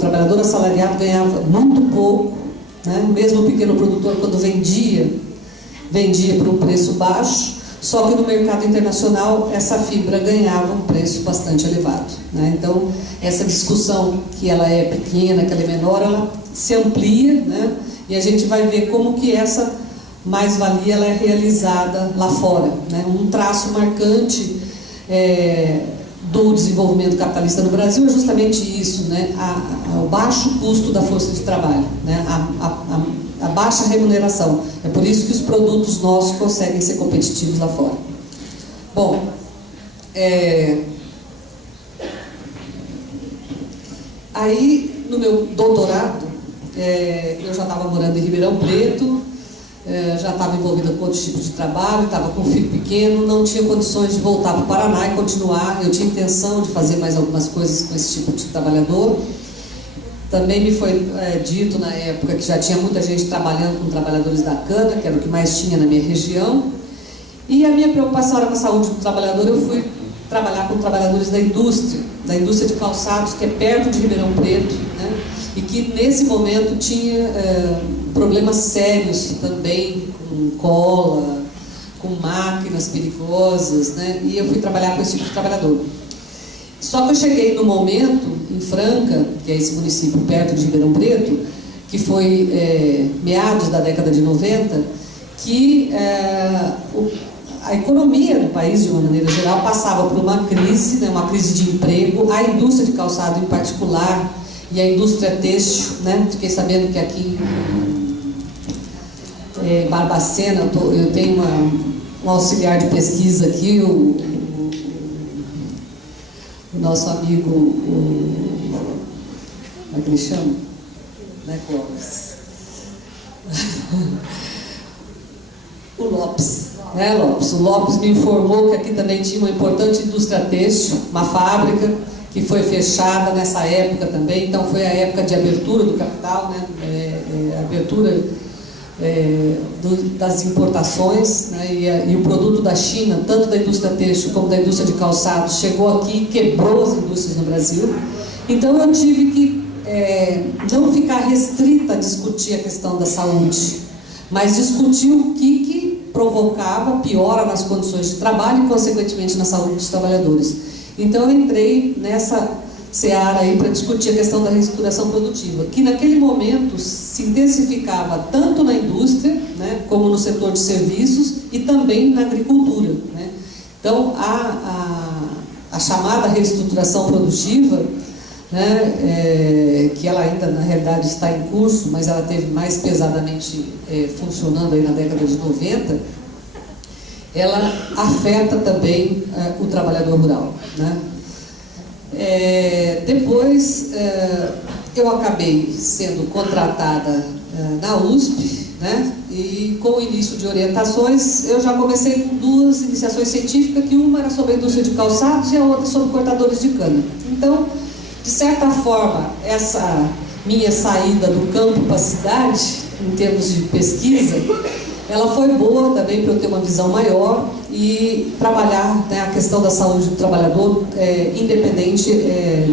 trabalhador assalariado ganhava muito pouco, né? Mesmo o pequeno produtor, quando vendia por um preço baixo, só que no mercado internacional essa fibra ganhava um preço bastante elevado, né? Então, essa discussão que ela é pequena, que ela é menor, ela se amplia, né? E a gente vai ver como que essa mais-valia ela é realizada lá fora, né? Um traço marcante do desenvolvimento capitalista no Brasil é justamente isso, né? O baixo custo da força de trabalho, né? A baixa remuneração. É por isso que os produtos nossos conseguem ser competitivos lá fora. Bom, aí no meu doutorado, eu já estava morando em Ribeirão Preto, já estava envolvida com outros tipos de trabalho, estava com um filho pequeno, não tinha condições de voltar para o Paraná e continuar. Eu tinha intenção de fazer mais algumas coisas com esse tipo de trabalhador. Também me foi dito na época que já tinha muita gente trabalhando com trabalhadores da cana, que era o que mais tinha na minha região. E a minha preocupação era com a saúde do trabalhador. Eu fui trabalhar com trabalhadores da indústria de calçados, que é perto de Ribeirão Preto, né? E que nesse momento tinha problemas sérios também, com cola, com máquinas perigosas, né? E eu fui trabalhar com esse tipo de trabalhador. Só que eu cheguei no momento, em Franca, que é esse município perto de Ribeirão Preto, que foi meados da década de 90, que a economia do país, de uma maneira geral, passava por uma crise, né, uma crise de emprego, a indústria de calçado em particular, e a indústria têxtil, né? Fiquei sabendo que aqui em Barbacena, eu tenho um auxiliar de pesquisa aqui, o nosso amigo, como é que ele chama? Não é Clóvis? O Lopes, né, Lopes? O Lopes me informou que aqui também tinha uma importante indústria têxtil, uma fábrica que foi fechada nessa época também. Então foi a época de abertura do capital, né? Abertura das importações, né? E o produto da China, tanto da indústria têxtil como da indústria de calçados, chegou aqui e quebrou as indústrias no Brasil. Então eu tive que não ficar restrita a discutir a questão da saúde, mas discutir o que provocava piora nas condições de trabalho e, consequentemente, na saúde dos trabalhadores. Então eu entrei nessa seara aí para discutir a questão da reestruturação produtiva, que naquele momento se intensificava tanto na indústria, né, como no setor de serviços e também na agricultura, né? Então a chamada reestruturação produtiva, né, que ela ainda na realidade está em curso, mas ela teve mais pesadamente funcionando aí na década de 90, ela afeta também o trabalhador rural, né? Depois eu acabei sendo contratada na USP, né? E com o início de orientações eu já comecei com duas iniciações científicas, que uma era sobre a indústria de calçados e a outra sobre cortadores de cana. Então, de certa forma, essa minha saída do campo para a cidade, em termos de pesquisa, ela foi boa também para eu ter uma visão maior e trabalhar, né, a questão da saúde do trabalhador, independente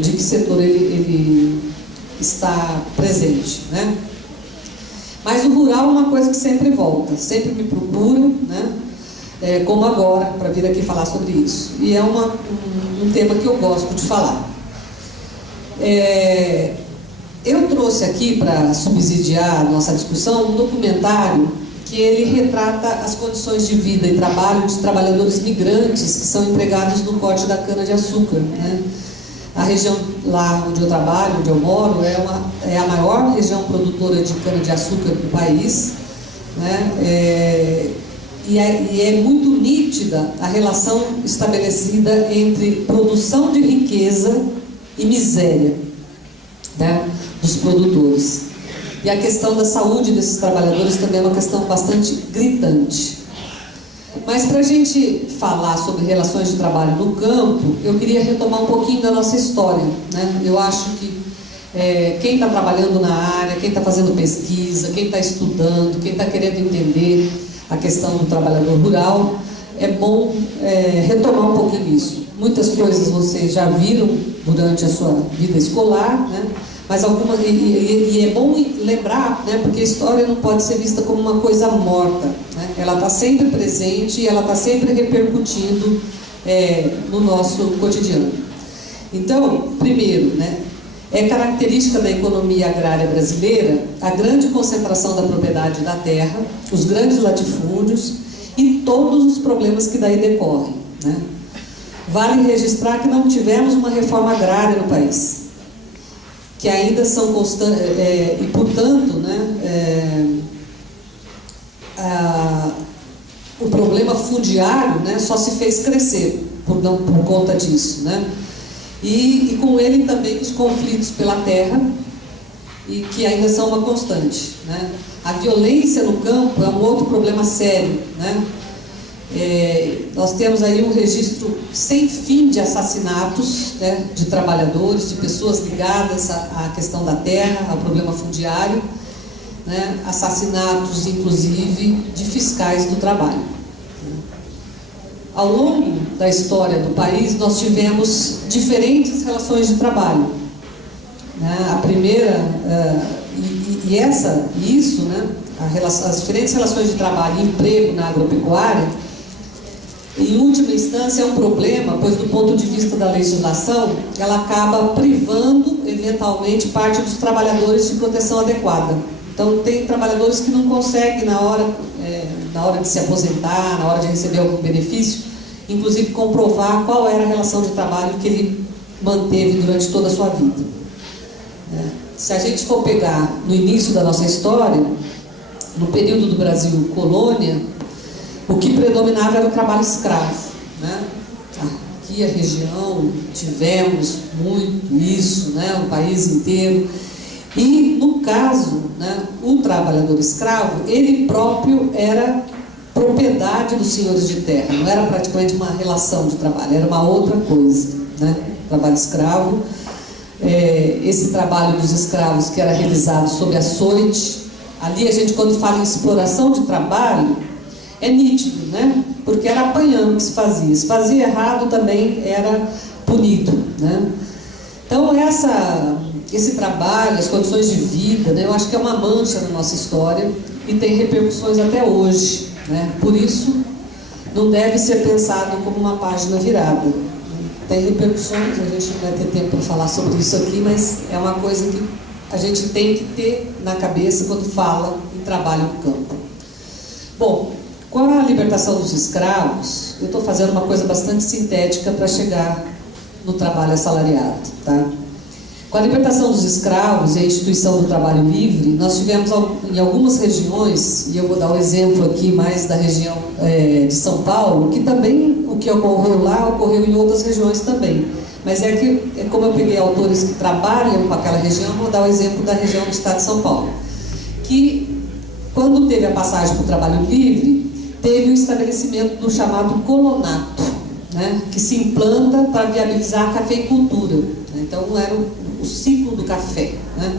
de que setor ele está presente, né? Mas o rural é uma coisa que sempre volta, sempre me procuram, né? Como agora, para vir aqui falar sobre isso. E é um tema que eu gosto de falar. Eu trouxe aqui para subsidiar a nossa discussão um documentário que ele retrata as condições de vida e trabalho de trabalhadores migrantes que são empregados no corte da cana-de-açúcar, né? A região lá onde eu trabalho, onde eu moro, é a maior região produtora de cana-de-açúcar do país, né? E é muito nítida a relação estabelecida entre produção de riqueza e miséria, né, dos produtores. E a questão da saúde desses trabalhadores também é uma questão bastante gritante. Mas para a gente falar sobre relações de trabalho no campo, eu queria retomar um pouquinho da nossa história, né? Eu acho que quem está trabalhando na área, quem está fazendo pesquisa, quem está estudando, quem está querendo entender a questão do trabalhador rural, é bom retomar um pouquinho isso. Muitas coisas vocês já viram durante a sua vida escolar, né? mas e é bom lembrar, né, porque a história não pode ser vista como uma coisa morta, né? Ela está sempre presente e ela está sempre repercutindo no nosso cotidiano. Então, primeiro, né, é característica da economia agrária brasileira a grande concentração da propriedade da terra, os grandes latifúndios e todos os problemas que daí decorrem, né? Vale registrar que não tivemos uma reforma agrária no país, que ainda são constantes, e portanto, né, o problema fundiário, né, só se fez crescer por conta disso, né? E com ele também os conflitos pela terra, e que ainda são uma constante, né? A violência no campo é um outro problema sério, né? Nós temos aí um registro sem fim de assassinatos, né, de trabalhadores, de pessoas ligadas à questão da terra, ao problema fundiário, né, assassinatos, inclusive, de fiscais do trabalho. Ao longo da história do país, nós tivemos diferentes relações de trabalho, né? A primeira, isso, né, as diferentes relações de trabalho e emprego na agropecuária, em última instância, é um problema, pois do ponto de vista da legislação, ela acaba privando, eventualmente, parte dos trabalhadores de proteção adequada. Então, tem trabalhadores que não conseguem, na hora de se aposentar, na hora de receber algum benefício, inclusive comprovar qual era a relação de trabalho que ele manteve durante toda a sua vida. Se a gente for pegar no início da nossa história, no período do Brasil colônia, o que predominava era o trabalho escravo, né? Aqui a região tivemos muito isso, né? O país inteiro. E no caso, né, o trabalhador escravo, ele próprio era propriedade dos senhores de terra, não era praticamente uma relação de trabalho, era uma outra coisa, né? Trabalho escravo, esse trabalho dos escravos que era realizado sob açoite. Ali a gente, quando fala em exploração de trabalho, é nítido, né? Porque era apanhando que se fazia. Se fazia errado também era punido, né? Então esse trabalho, as condições de vida, né, eu acho que é uma mancha na nossa história e tem repercussões até hoje, né? Por isso não deve ser pensado como uma página virada. Tem repercussões, a gente não vai ter tempo para falar sobre isso aqui, mas é uma coisa que a gente tem que ter na cabeça quando fala em trabalho no campo. Bom, com a libertação dos escravos, eu estou fazendo uma coisa bastante sintética para chegar no trabalho assalariado, tá? Com a libertação dos escravos e a instituição do trabalho livre, nós tivemos em algumas regiões, e eu vou dar um exemplo aqui mais da região de São Paulo, que também o que ocorreu lá ocorreu em outras regiões também. Mas como eu peguei autores que trabalham com aquela região, vou dar o exemplo da região do estado de São Paulo, que quando teve a passagem para o trabalho livre, teve o estabelecimento do chamado colonato, né, que se implanta para viabilizar a cafeicultura, né? Então era o ciclo do café, né?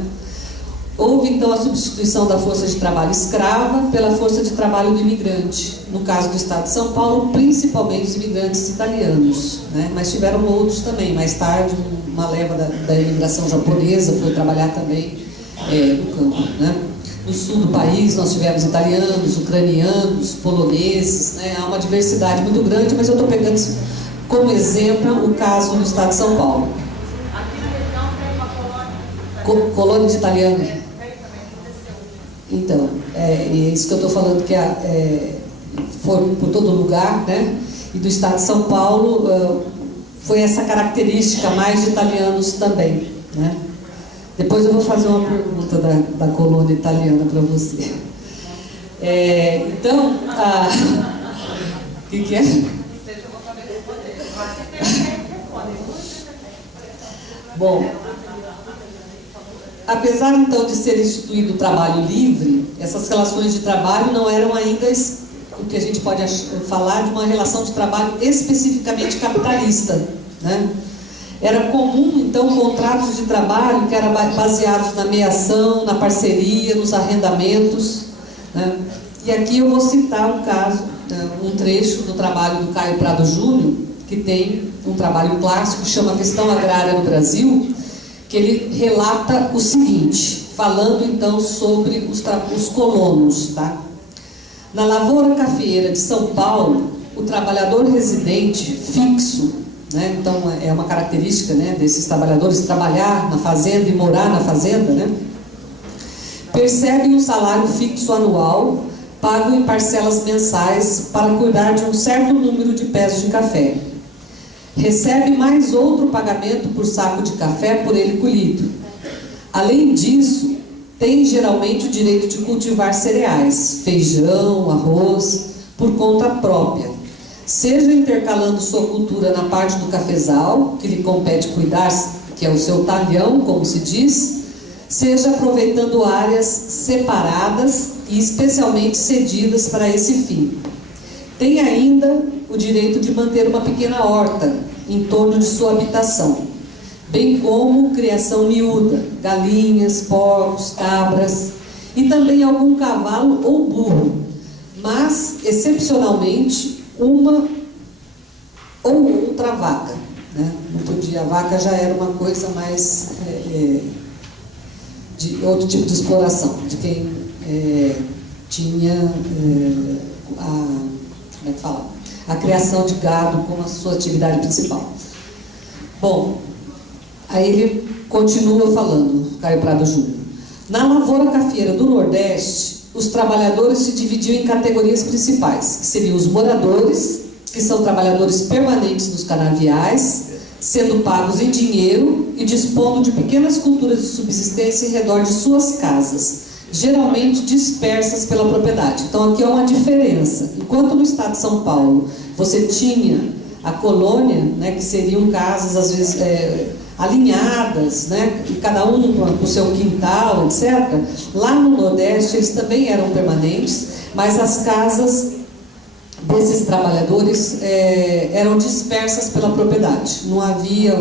Houve então a substituição da força de trabalho escrava pela força de trabalho do imigrante, no caso do estado de São Paulo, principalmente os imigrantes italianos, né? Mas tiveram outros também. Mais tarde, uma leva da imigração japonesa foi trabalhar também no campo, né? No sul do país nós tivemos italianos, ucranianos, poloneses, né? Há uma diversidade muito grande, mas eu estou pegando como exemplo o caso do estado de São Paulo. Aqui na região tem uma colônia. Colônia de italianos. Então, é isso que eu estou falando, que foi por todo lugar, né? E do estado de São Paulo foi essa característica mais de italianos também, né? Depois eu vou fazer uma pergunta da colônia italiana para você. Então, o que é? Bom, apesar então de ser instituído o trabalho livre, essas relações de trabalho não eram ainda o que a gente pode falar de uma relação de trabalho especificamente capitalista, né? Era comum, então, contratos de trabalho que eram baseados na meação, na parceria, nos arrendamentos, né? E aqui eu vou citar um caso, um trecho do trabalho do Caio Prado Júnior, que tem um trabalho clássico que chama Questão Agrária no Brasil, que ele relata o seguinte, falando então sobre os colonos, tá? Na lavoura cafeeira de São Paulo, o trabalhador residente fixo, né? Então é uma característica, né, desses trabalhadores trabalhar na fazenda e morar na fazenda, né? Percebe um salário fixo anual, pago em parcelas mensais para cuidar de um certo número de pés de café. Recebe mais outro pagamento por saco de café por ele colhido. Além disso, tem geralmente o direito de cultivar cereais, feijão, arroz, por conta própria, seja intercalando sua cultura na parte do cafezal, que lhe compete cuidar, que é o seu talhão, como se diz, seja aproveitando áreas separadas e especialmente cedidas para esse fim. Tem ainda o direito de manter uma pequena horta em torno de sua habitação, bem como criação miúda, galinhas, porcos, cabras e também algum cavalo ou burro, mas excepcionalmente uma ou outra vaca, né? Não podia, a vaca já era uma coisa mais de outro tipo de exploração, de quem tinha como é que fala? A criação de gado como a sua atividade principal. Bom, aí ele continua falando, Caio Prado Júnior. Na lavoura cafeeira do Nordeste, os trabalhadores se dividiam em categorias principais, que seriam os moradores, que são trabalhadores permanentes nos canaviais, sendo pagos em dinheiro e dispondo de pequenas culturas de subsistência em redor de suas casas, geralmente dispersas pela propriedade. Então aqui é uma diferença. Enquanto no estado de São Paulo você tinha a colônia, né, que seriam casas às vezes alinhadas, né, e cada um com o seu quintal, etc. Lá no Nordeste eles também eram permanentes, mas as casas desses trabalhadores eram dispersas pela propriedade. Não havia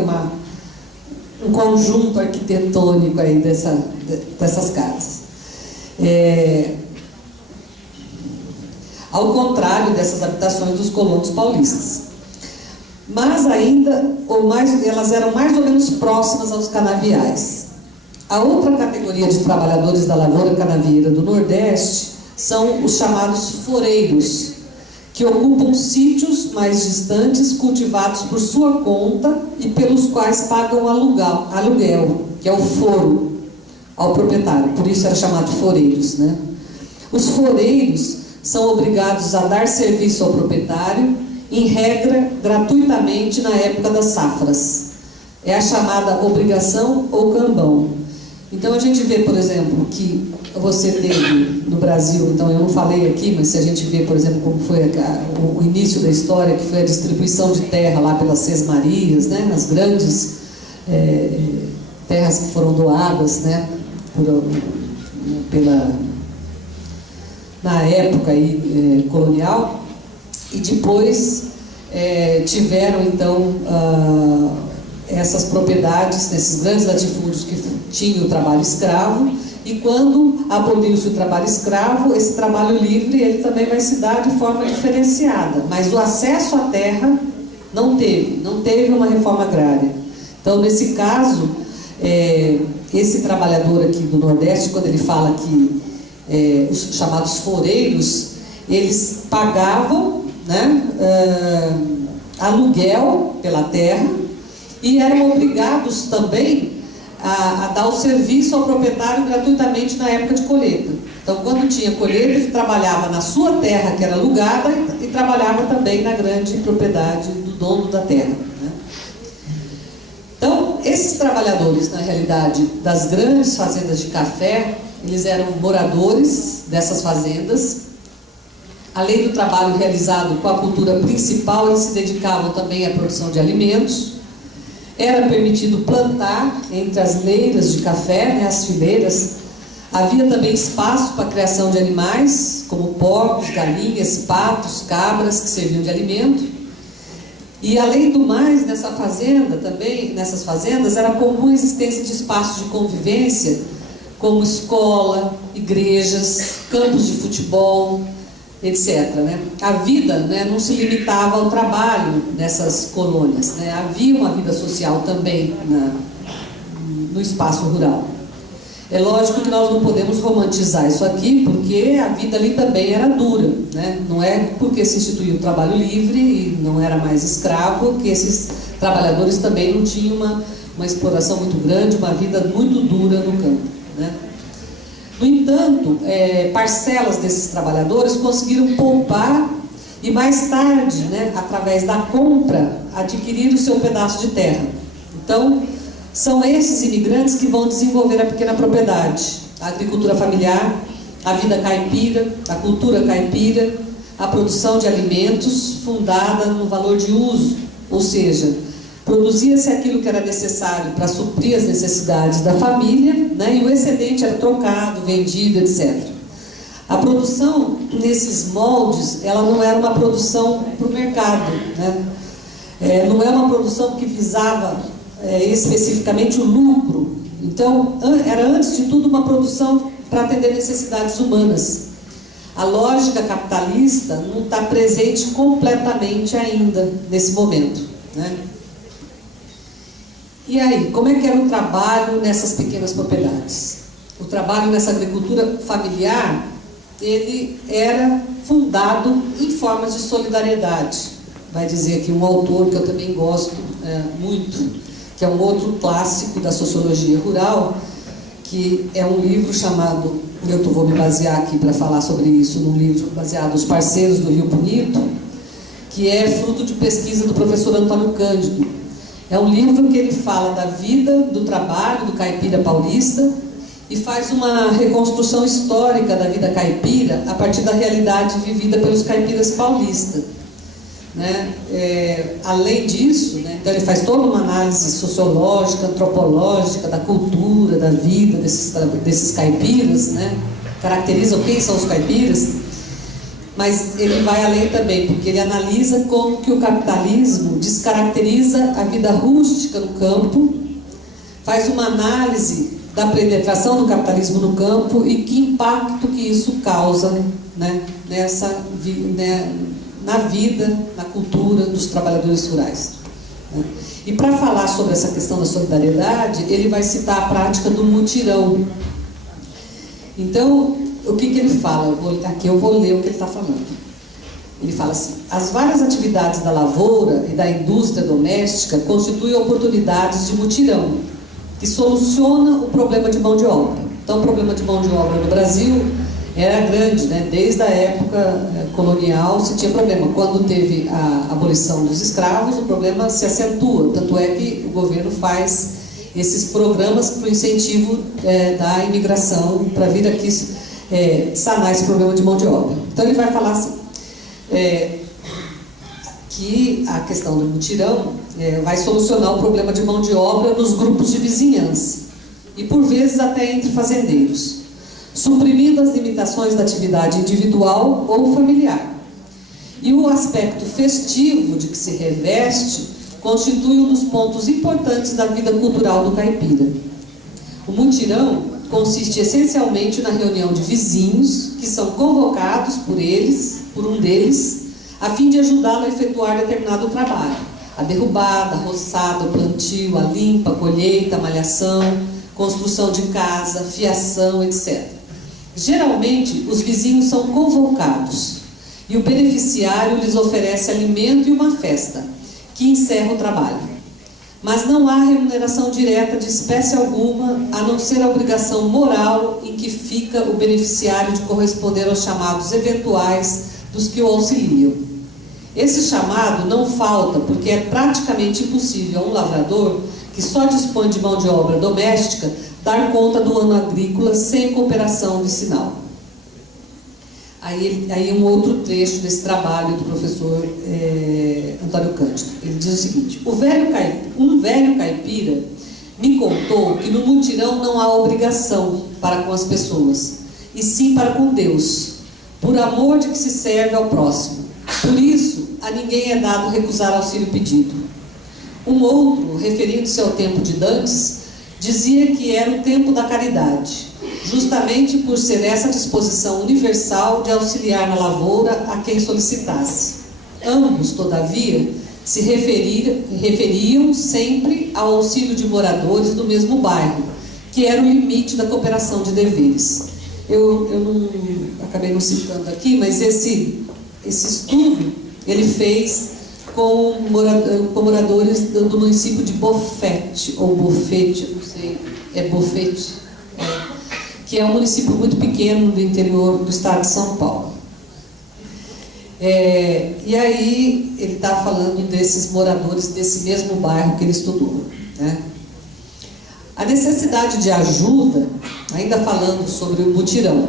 um conjunto arquitetônico aí dessas casas. Ao contrário dessas habitações dos colonos paulistas. Mas ainda, elas eram mais ou menos próximas aos canaviais. A outra categoria de trabalhadores da lavoura canavieira do Nordeste são os chamados foreiros, que ocupam sítios mais distantes, cultivados por sua conta e pelos quais pagam aluguel, que é o foro, ao proprietário. Por isso era chamado foreiros, né? Os foreiros são obrigados a dar serviço ao proprietário, em regra, gratuitamente na época das safras. É a chamada obrigação ou cambão. Então a gente vê, por exemplo, que você teve no Brasil, então eu não falei aqui, mas se a gente vê, por exemplo, como foi o início da história, que foi a distribuição de terra lá pelas Sesmarias, né, nas grandes terras que foram doadas, né, na época aí, colonial, e depois tiveram então essas propriedades nesses grandes latifúndios que tinham o trabalho escravo, e quando aboliu-se o trabalho escravo, esse trabalho livre ele também vai se dar de forma diferenciada, mas o acesso à terra não teve uma reforma agrária. Então, nesse caso, esse trabalhador aqui do Nordeste, quando ele fala que os chamados foreiros, eles pagavam, né, aluguel pela terra e eram obrigados também a dar o serviço ao proprietário gratuitamente na época de colheita. Então, quando tinha colheita, ele trabalhava na sua terra, que era alugada, e trabalhava também na grande propriedade do dono da terra, né? Então, esses trabalhadores, na realidade, das grandes fazendas de café, eles eram moradores dessas fazendas. Além do trabalho realizado com a cultura principal, eles se dedicavam também à produção de alimentos. Era permitido plantar entre as leiras de café, né, as fileiras. Havia também espaço para a criação de animais, como porcos, galinhas, patos, cabras, que serviam de alimento. E além do mais, nessas fazendas, era comum a existência de espaços de convivência, como escola, igrejas, campos de futebol, etc. Né? A vida, né, não se limitava ao trabalho nessas colônias, né? Havia uma vida social também no espaço rural. É lógico que nós não podemos romantizar isso aqui, porque a vida ali também era dura, né? Não é porque se instituiu o trabalho livre e não era mais escravo que esses trabalhadores também não tinham uma exploração muito grande, uma vida muito dura no campo, né? No entanto, parcelas desses trabalhadores conseguiram poupar e mais tarde, né, através da compra, adquirir o seu pedaço de terra. Então, são esses imigrantes que vão desenvolver a pequena propriedade, a agricultura familiar, a vida caipira, a cultura caipira, a produção de alimentos fundada no valor de uso, ou seja, produzia-se aquilo que era necessário para suprir as necessidades da família, né, e o excedente era trocado, vendido, etc. A produção nesses moldes, ela não era uma produção para o mercado, né? Não é uma produção que visava especificamente o lucro. Então, era antes de tudo uma produção para atender necessidades humanas. A lógica capitalista não está presente completamente ainda nesse momento, né? E aí, como é que era o trabalho nessas pequenas propriedades? O trabalho nessa agricultura familiar, ele era fundado em formas de solidariedade. Vai dizer aqui um autor que eu também gosto muito, que é um outro clássico da sociologia rural, que é um livro chamado, vou me basear aqui para falar sobre isso, num livro baseado Os Parceiros do Rio Bonito, que é fruto de pesquisa do professor Antônio Cândido. É um livro que ele fala da vida, do trabalho do caipira paulista e faz uma reconstrução histórica da vida caipira a partir da realidade vivida pelos caipiras paulistas, né? Além disso, né, então ele faz toda uma análise sociológica, antropológica da cultura, da vida desses caipiras, né? Caracteriza quem são os caipiras, mas ele vai além também, porque ele analisa como que o capitalismo descaracteriza a vida rústica no campo, faz uma análise da penetração do capitalismo no campo e que impacto que isso causa, né, na vida, na cultura dos trabalhadores rurais. E para falar sobre essa questão da solidariedade, ele vai citar a prática do mutirão. Então, o que ele fala? Aqui eu vou ler o que ele está falando. Ele fala assim: as várias atividades da lavoura e da indústria doméstica constituem oportunidades de mutirão, que soluciona o problema de mão de obra. Então, o problema de mão de obra no Brasil era grande, né? Desde a época colonial se tinha problema. Quando teve a abolição dos escravos, o problema se acentua. Tanto é que o governo faz esses programas para o incentivo da imigração para vir aqui sanar esse problema de mão de obra. Então ele vai falar assim, que a questão do mutirão vai solucionar o problema de mão de obra nos grupos de vizinhança e por vezes até entre fazendeiros, suprimindo as limitações da atividade individual ou familiar. E o aspecto festivo de que se reveste constitui um dos pontos importantes da vida cultural do caipira. O mutirão consiste essencialmente na reunião de vizinhos que são convocados por um deles, a fim de ajudá-lo a efetuar determinado trabalho: a derrubada, a roçada, o plantio, a limpa, a colheita, a malhação, construção de casa, fiação, etc. Geralmente, os vizinhos são convocados e o beneficiário lhes oferece alimento e uma festa, que encerra o trabalho. Mas não há remuneração direta de espécie alguma, a não ser a obrigação moral em que fica o beneficiário de corresponder aos chamados eventuais dos que o auxiliam. Esse chamado não falta, porque é praticamente impossível a um lavrador, que só dispõe de mão de obra doméstica, dar conta do ano agrícola sem cooperação vicinal. Aí um outro trecho desse trabalho do professor Antônio Cândido. Ele diz o seguinte: um velho caipira me contou que no mutirão não há obrigação para com as pessoas, e sim para com Deus, por amor de que se serve ao próximo. Por isso, a ninguém é dado recusar auxílio pedido. Um outro, referindo-se ao tempo de dantes, dizia que era o tempo da caridade, justamente por ser essa disposição universal de auxiliar na lavoura a quem solicitasse. Ambos, todavia, se referiam sempre ao auxílio de moradores do mesmo bairro, que era o limite da cooperação de deveres. Eu não, acabei não citando aqui, mas esse estudo ele fez com moradores do município de Bofete, ou Bofete, não sei, é Bofete, que é um município muito pequeno do interior do estado de São Paulo. E aí ele está falando desses moradores desse mesmo bairro que ele estudou, né? A necessidade de ajuda, ainda falando sobre o mutirão,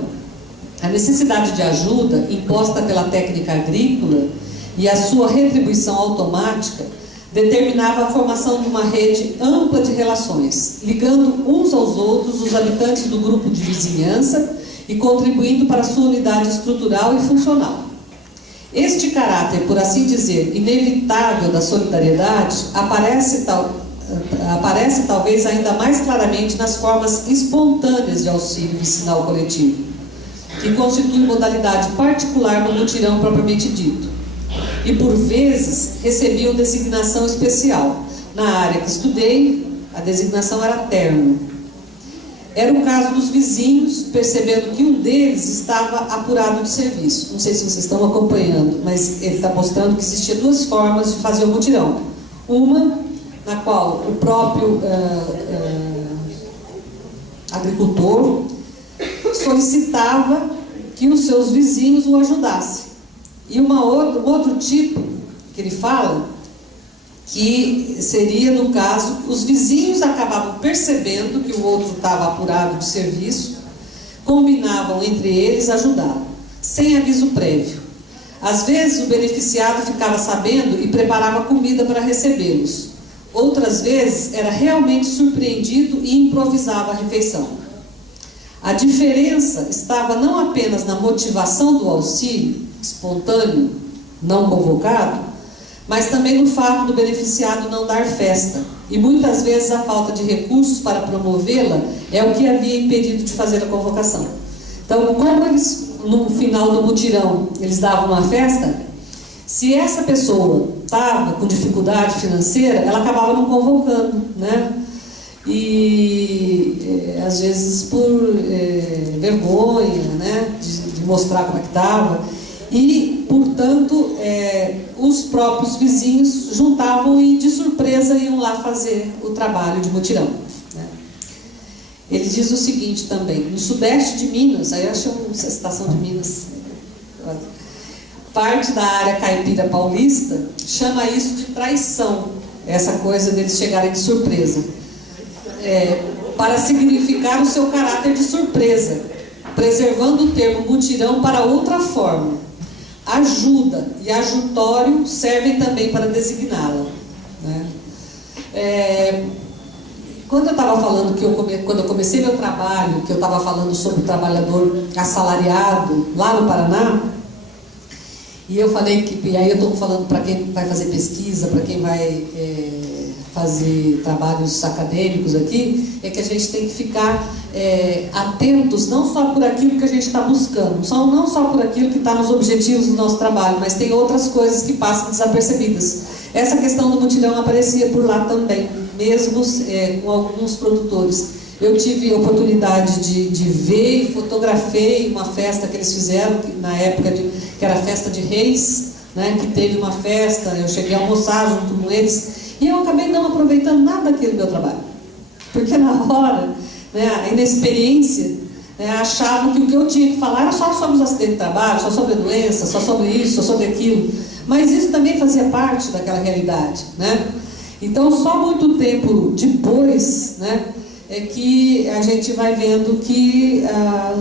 a necessidade de ajuda imposta pela técnica agrícola e a sua retribuição automática determinava a formação de uma rede ampla de relações, ligando uns aos outros os habitantes do grupo de vizinhança e contribuindo para a sua unidade estrutural e funcional. Este caráter, por assim dizer, inevitável da solidariedade aparece talvez ainda mais claramente nas formas espontâneas de auxílio vicinal coletivo, que constitui modalidade particular do mutirão propriamente dito, e por vezes recebiam designação especial. Na área que estudei, a designação era terno. Era o caso dos vizinhos, percebendo que um deles estava apurado de serviço. Não sei se vocês estão acompanhando, mas ele está mostrando que existia duas formas de fazer o mutirão. Uma, na qual o próprio agricultor solicitava que os seus vizinhos o ajudassem. E um outro tipo que ele fala, que seria, no caso, os vizinhos acabavam percebendo que o outro estava apurado de serviço, combinavam entre eles ajudá-lo, sem aviso prévio. Às vezes o beneficiado ficava sabendo e preparava comida para recebê-los. Outras vezes era realmente surpreendido e improvisava a refeição. A diferença estava não apenas na motivação do auxílio, espontâneo, não convocado, mas também no fato do beneficiado não dar festa. E muitas vezes a falta de recursos para promovê-la é o que havia impedido de fazer a convocação. Então, como eles, no final do mutirão, eles davam uma festa, se essa pessoa estava com dificuldade financeira, ela acabava não convocando, né? E às vezes por vergonha, né? De mostrar como é que estava. E, portanto, os próprios vizinhos juntavam e, de surpresa, iam lá fazer o trabalho de mutirão, né? Ele diz o seguinte também: no sudeste de Minas, aí eu acho uma citação de Minas, parte da área caipira paulista chama isso de traição, essa coisa deles chegarem de surpresa, para significar o seu caráter de surpresa, preservando o termo mutirão para outra forma. Ajuda e ajutório servem também para designá-la, né? Quando eu estava falando quando eu comecei meu trabalho, que eu estava falando sobre o trabalhador assalariado lá no Paraná, e eu falei e aí eu estou falando para quem vai fazer pesquisa, para quem vai fazer trabalhos acadêmicos aqui, é que a gente tem que ficar atentos não só por aquilo que a gente está buscando, não só por aquilo que está nos objetivos do nosso trabalho, mas tem outras coisas que passam desapercebidas. Essa questão do mutirão aparecia por lá também, mesmo com alguns produtores. Eu tive a oportunidade de ver e fotografei uma festa que eles fizeram, na época que era a festa de Reis, né, que teve uma festa, eu cheguei a almoçar junto com eles, e eu acabei não aproveitando nada daquele meu trabalho, porque na hora, né, a inexperiência, achava que o que eu tinha que falar era só sobre os acidentes de trabalho, só sobre a doença, só sobre isso, só sobre aquilo, mas isso também fazia parte daquela realidade, né? Então, só muito tempo depois, né, é que a gente vai vendo que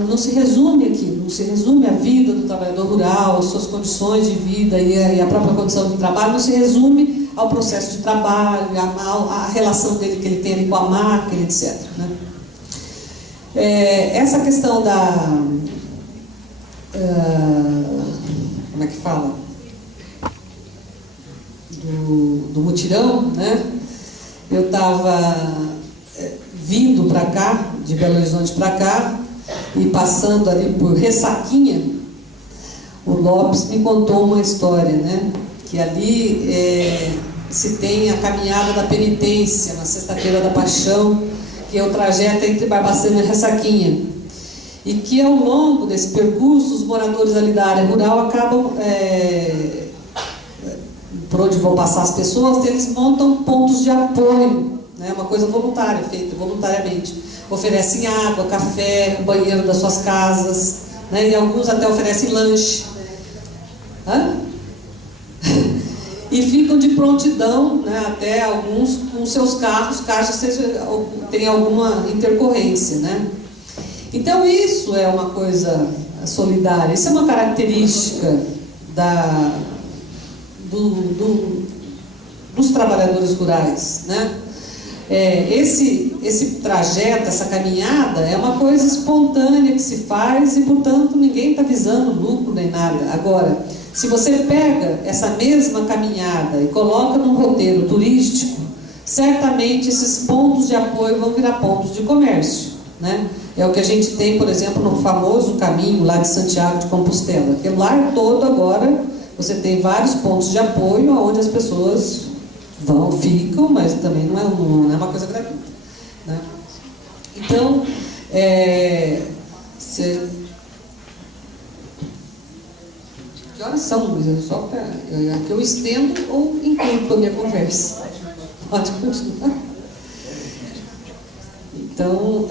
não se resume aquilo, não se resume a vida do trabalhador rural, as suas condições de vida e a própria condição de trabalho, não se resume ao processo de trabalho, a relação dele que ele tem ali com a máquina, etc., né? Essa questão da... como é que fala? Do mutirão, né? Eu estava vindo para cá, de Belo Horizonte para cá, e passando ali por Ressaquinha, o Lopes me contou uma história, né? Que ali se tem a caminhada da penitência, na Sexta-feira da Paixão, que é o trajeto entre Barbacena e Ressaquinha, e que ao longo desse percurso os moradores ali da área rural acabam, por onde vão passar as pessoas, eles montam pontos de apoio, né? Uma coisa voluntária, feita voluntariamente. Oferecem água, café, banheiro das suas casas, né? E alguns até oferecem lanche. E ficam de prontidão, né? Até alguns com seus carros, caso tenha alguma intercorrência, né? Então isso é uma coisa solidária, isso é uma característica dos trabalhadores rurais, né? Esse trajeto, essa caminhada é uma coisa espontânea que se faz e, portanto, ninguém está visando lucro nem nada. Agora, se você pega essa mesma caminhada e coloca num roteiro turístico, certamente esses pontos de apoio vão virar pontos de comércio, né? É o que a gente tem, por exemplo, no famoso caminho lá de Santiago de Compostela, que lá todo agora você tem vários pontos de apoio onde as pessoas ficam, mas também não é uma coisa gratuita, né? Então, que horas são, Luísa? Só para que eu estendo ou incluo a minha conversa? Pode continuar. Então,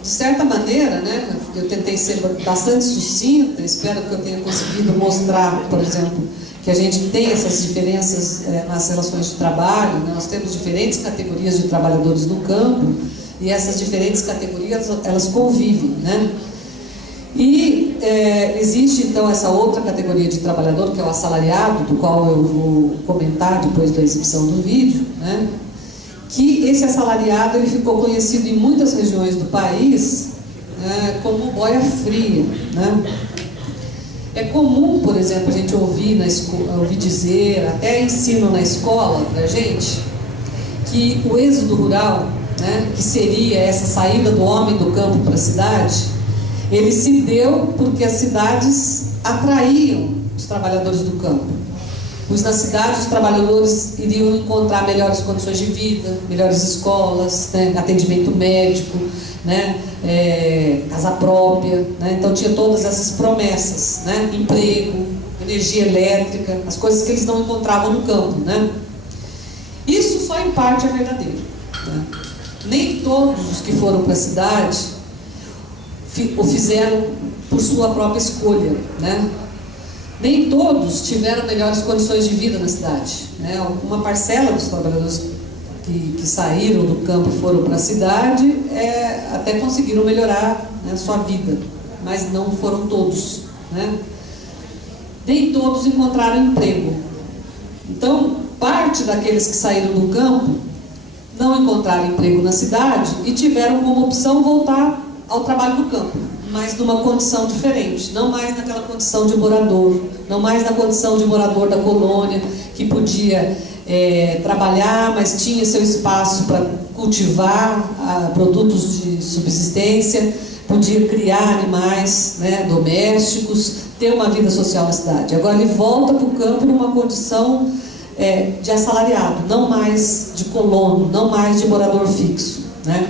de certa maneira, né, eu tentei ser bastante sucinta, espero que eu tenha conseguido mostrar, por exemplo, que a gente tem essas diferenças nas relações de trabalho, né? Nós temos diferentes categorias de trabalhadores no campo e essas diferentes categorias, elas convivem, né? E existe então essa outra categoria de trabalhador, que é o assalariado, do qual eu vou comentar depois da exibição do vídeo, né? Que esse assalariado ele ficou conhecido em muitas regiões do país como boia fria, né? É comum, por exemplo, a gente ouvir dizer, até ensino na escola para a gente, que o êxodo rural, né, que seria essa saída do homem do campo para a cidade, ele se deu porque as cidades atraíam os trabalhadores do campo. Pois na cidade os trabalhadores iriam encontrar melhores condições de vida, melhores escolas, né, atendimento médico, né, casa própria, né? Então tinha todas essas promessas, né, emprego, energia elétrica, as coisas que eles não encontravam no campo, né? Isso só em parte é verdadeiro, né? Nem todos os que foram para a cidade o fizeram por sua própria escolha, né? Nem todos tiveram melhores condições de vida na cidade, né? Uma parcela dos trabalhadores que saíram do campo e foram para a cidade até conseguiram melhorar, né, sua vida, mas não foram todos, né? Nem todos encontraram emprego. Então, parte daqueles que saíram do campo não encontraram emprego na cidade e tiveram como opção voltar ao trabalho do campo, mas numa condição diferente, não mais naquela condição de morador, não mais na condição de morador da colônia, que podia trabalhar, mas tinha seu espaço para cultivar produtos de subsistência, podia criar animais, né, domésticos, ter uma vida social na cidade. Agora ele volta para o campo numa condição de assalariado, não mais de colono, não mais de morador fixo, né?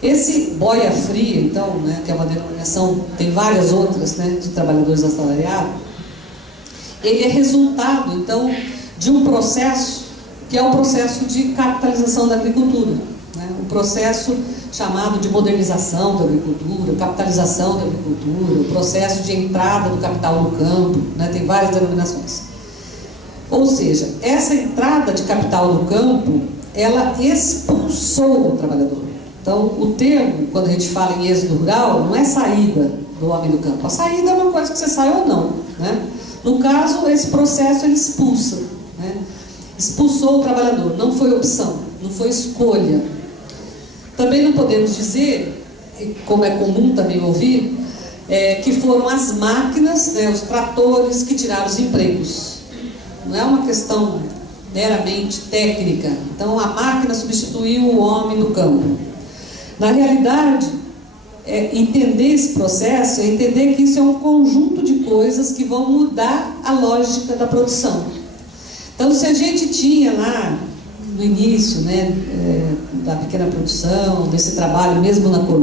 Esse boia fria, então, né, que é uma denominação, tem várias outras, né, de trabalhadores assalariados, ele é resultado, então, de um processo que é o processo de capitalização da agricultura, né? Um processo chamado de modernização da agricultura, capitalização da agricultura, o processo de entrada do capital no campo, né? Tem várias denominações. Ou seja, essa entrada de capital no campo, ela expulsou o trabalhador. Então, o termo, quando a gente fala em êxodo rural, não é saída do homem do campo. A saída é uma coisa que você sai ou não, né? No caso, esse processo ele expulsa, né? Expulsou o trabalhador, não foi opção, não foi escolha. Também não podemos dizer, como é comum também ouvir, que foram as máquinas, né, os tratores que tiraram os empregos. Não é uma questão meramente técnica. Então, a máquina substituiu o homem do campo. Na realidade, entender esse processo é entender que isso é um conjunto de coisas que vão mudar a lógica da produção. Então, se a gente tinha lá no início, né, da pequena produção, desse trabalho, mesmo na colônia.